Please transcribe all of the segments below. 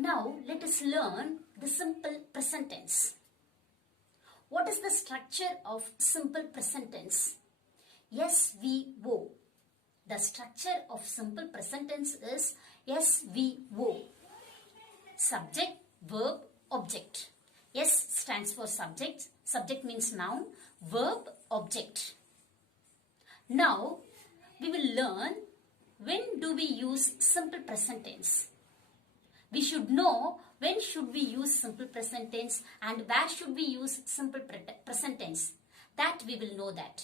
Now let us learn the simple present tense. What is the structure of simple present tense? SVO. The structure of simple present tense is SVO. Subject, verb, object. S stands for subject. Subject means noun. Verb, object. Now we will learn when do we use simple present tense. We should know when should we use simple present tense and where should we use simple present tense. That we will know that.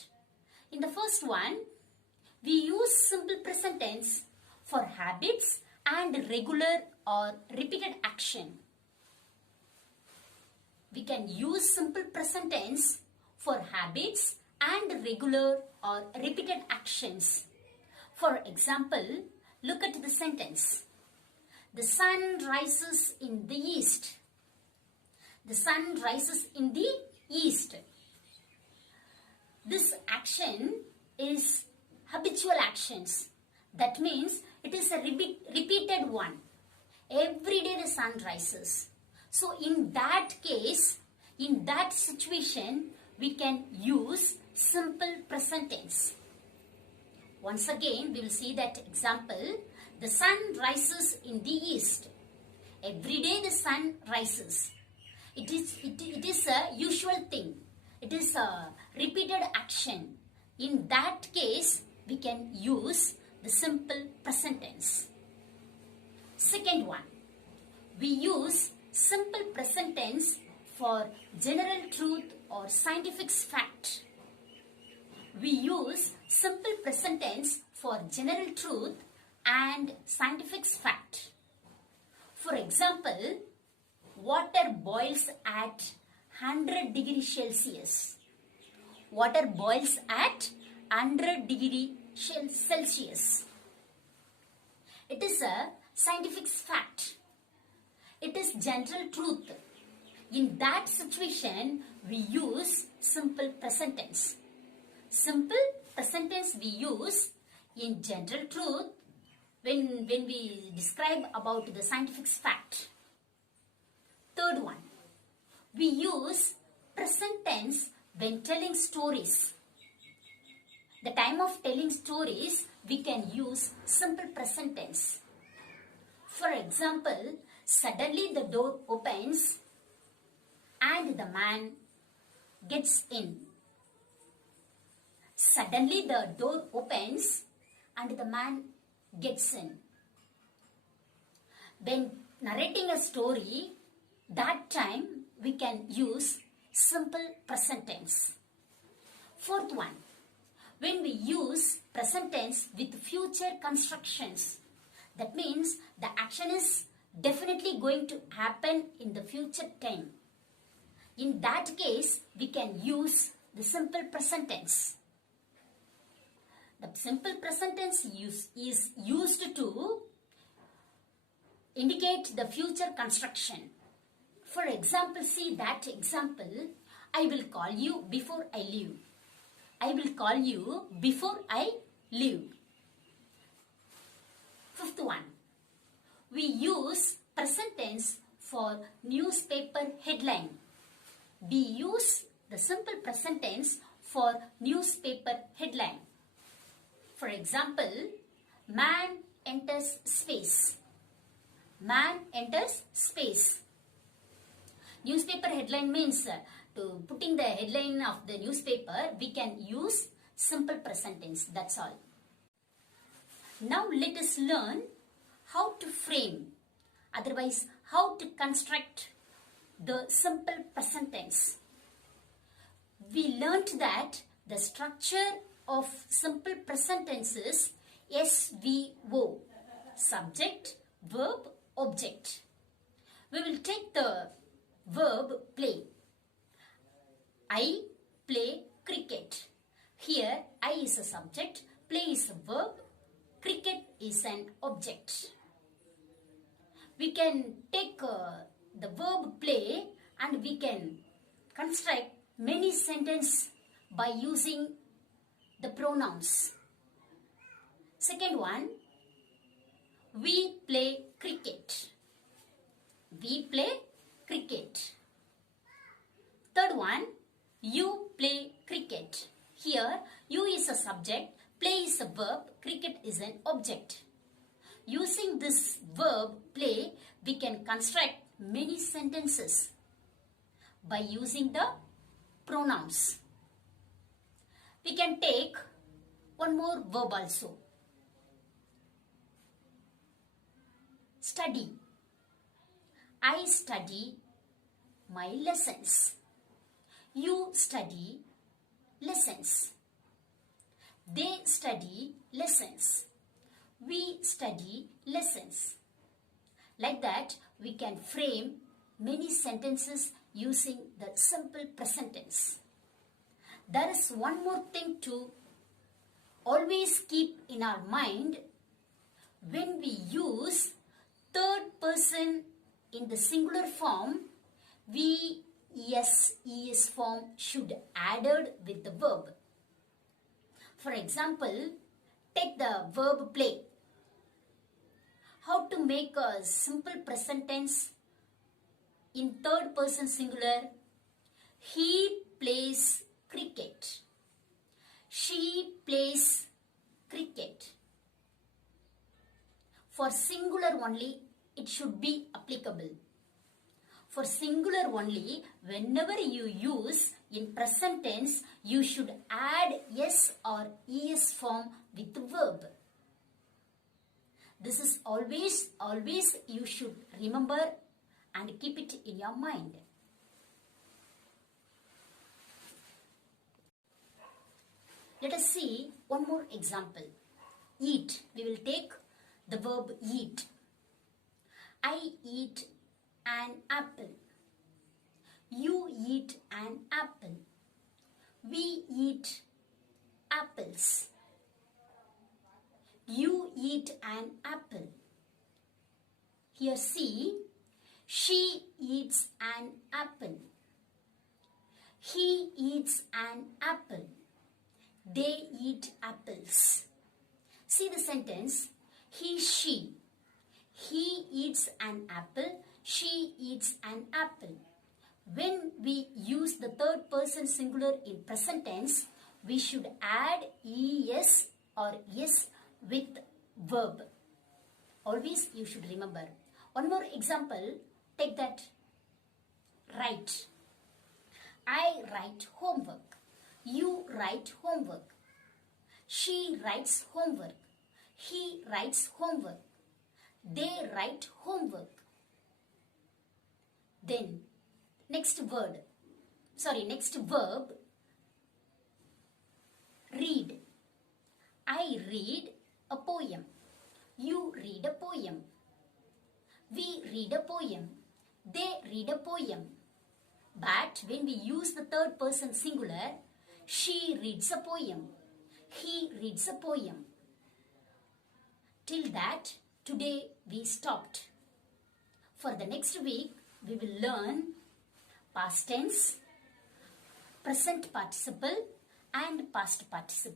In the first one, we use simple present tense for habits and regular or repeated action. We can use simple present tense for habits and regular or repeated actions. For example, look at the sentence. The sun rises in the east. The sun rises in the east. This action is habitual actions. That means it is a repeated one. Every day the sun rises. So in that case, in that situation, we can use simple present tense. Once again, we will see that example. The sun rises in the east. Every day the sun rises. It is a usual thing. It is a repeated action. In that case, we can use the simple present tense. Second one, we use simple present tense for general truth or scientific fact. We use simple present tense for general truth and scientific fact. For example, water boils at 100 degrees Celsius. Water boils at 100 degrees Celsius. It is a scientific fact. It is general truth. In that situation, we use simple present tense. Simple present tense we use in general truth when we describe about the scientific fact. Third one, we use present tense when telling stories. The time of telling stories, we can use simple present tense. For example, suddenly the door opens and the man gets in. Suddenly the door opens and the man gets in. When narrating a story, that time we can use simple present tense. Fourth one, when we use present tense with future constructions, that means the action is definitely going to happen in the future time. In that case, we can use the simple present tense. The simple present tense is used to indicate the future construction. For example, see that example. I will call you before I leave. I will call you before I leave. Fifth one. We use present tense for newspaper headline. We use the simple present tense for newspaper headline. For example, man enters space. Man enters space. Newspaper headline means to putting the headline of the newspaper, we can use simple present tense. That's all. Now let us learn how to frame, otherwise how to construct the simple present tense. We learnt that the structure of simple present tense is SVO, subject, verb, object. We will take the verb play. I play cricket. Here I is a subject, play is a verb, cricket is an object. We can take the verb play and we can construct many sentences by using the pronouns. Second one, we play cricket. this verb play, we can construct many sentences by using the pronouns. We can take one more verb also. Study. I study my lessons. You study lessons. They study lessons. We study lessons. Like that, we can frame many sentences using the simple present tense. There is one more thing to always keep in our mind. When we use third person in the singular form, we es form should added with the verb. For example, take the verb play. How to make a simple present tense in third person singular? He plays cricket. She plays cricket. For singular only, it should be applicable. For singular only, whenever you use in present tense, you should add s or es form with the verb. This is always you should remember and keep it in your mind. Let us see one more example. Eat. We will take the verb eat. I eat an apple. You eat an apple. We eat apples. You eat an apple. Here see, she eats an apple. He eats an apple. They eat apples. See the sentence, he, she. He eats an apple. She eats an apple. When we use the third person singular in present tense, we should add es or yes with verb. Always you should remember. One more example, take that. Write. I write homework. You write homework. She writes homework. He writes homework. They write homework. Then next verb, read. I read a poem. You read a poem. We read a poem. They read a poem. But when we use the third person singular, she reads a poem. He reads a poem. Till that, today we stopped. For the next week, we will learn past tense, present participle and past participle.